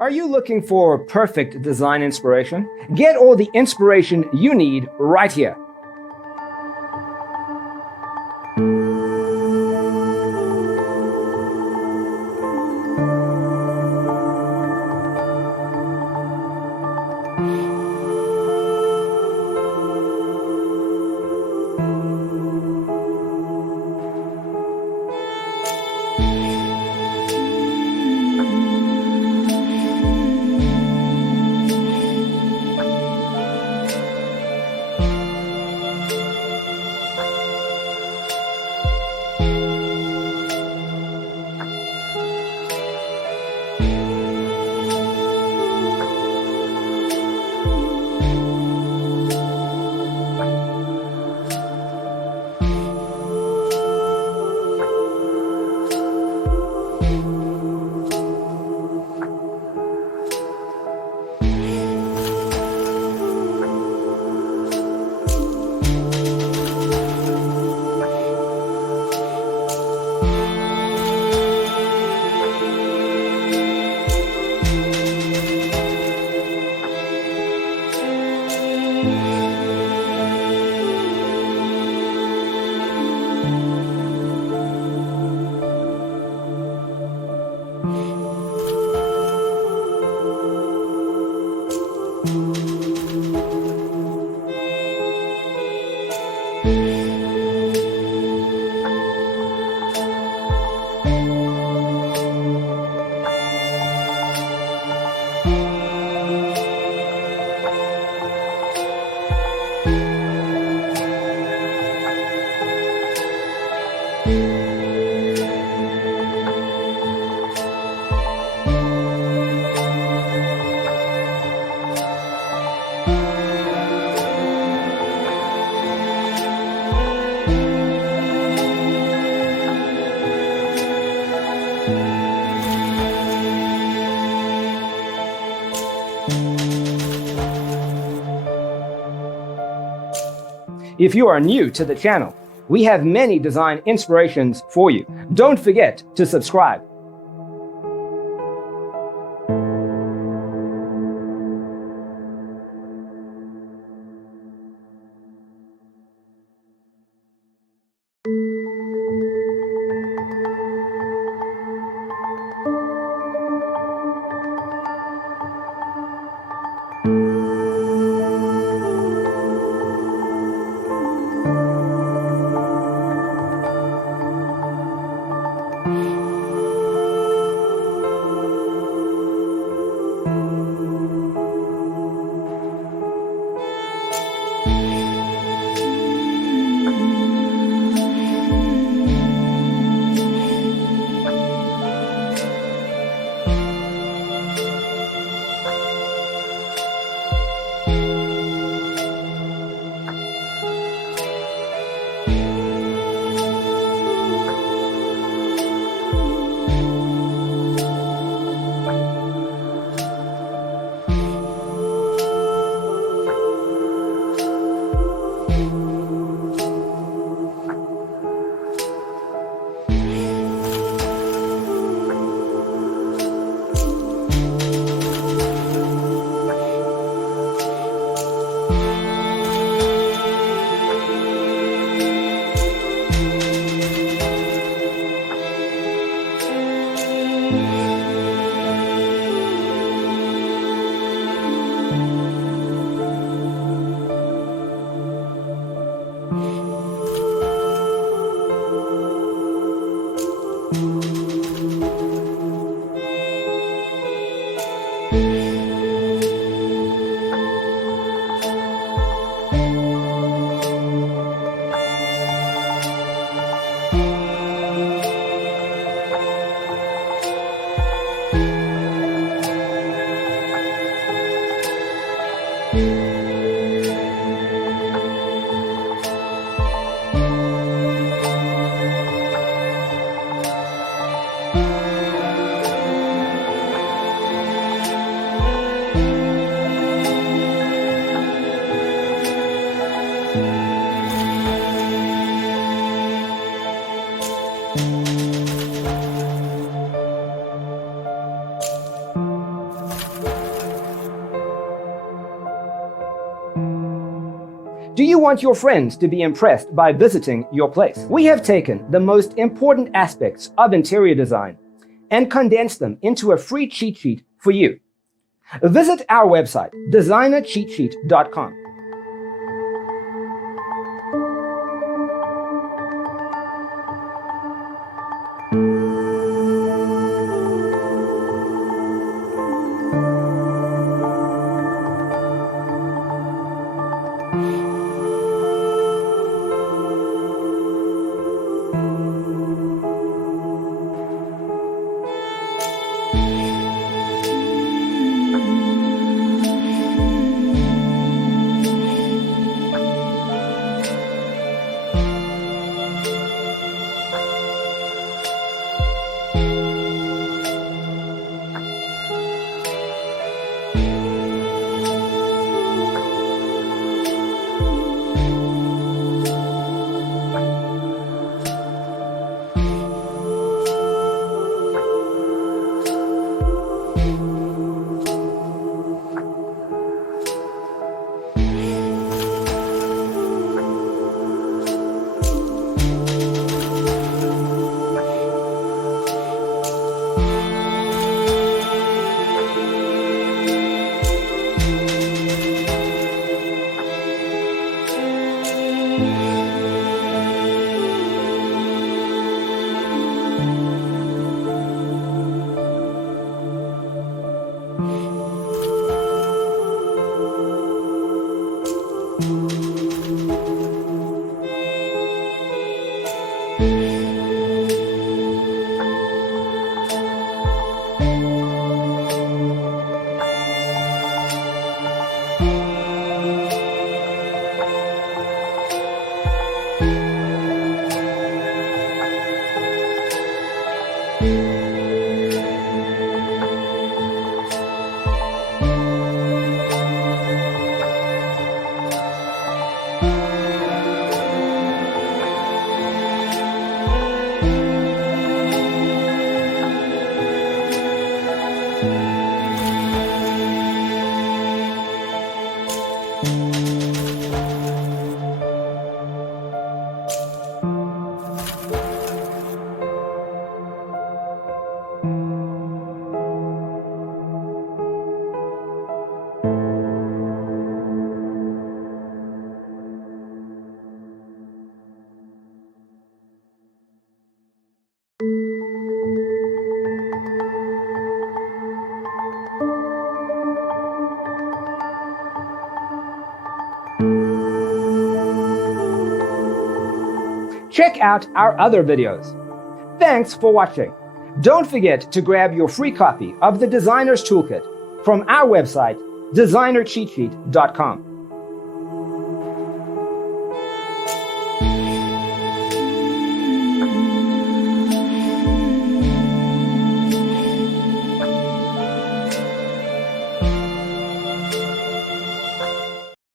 Are you looking for perfect design inspiration? Get all the inspiration you need right here. If you are new to the channel, we have many design inspirations for you. Don't forget to subscribe. Do you want your friends to be impressed by visiting your place? We have taken the most important aspects of interior design and condensed them into a free cheat sheet for you. Visit our website, designercheatsheet.com. Check out our other videos. Thanks for watching. Don't forget to grab your free copy of the Designer's Toolkit from our website, designercheatsheet.com.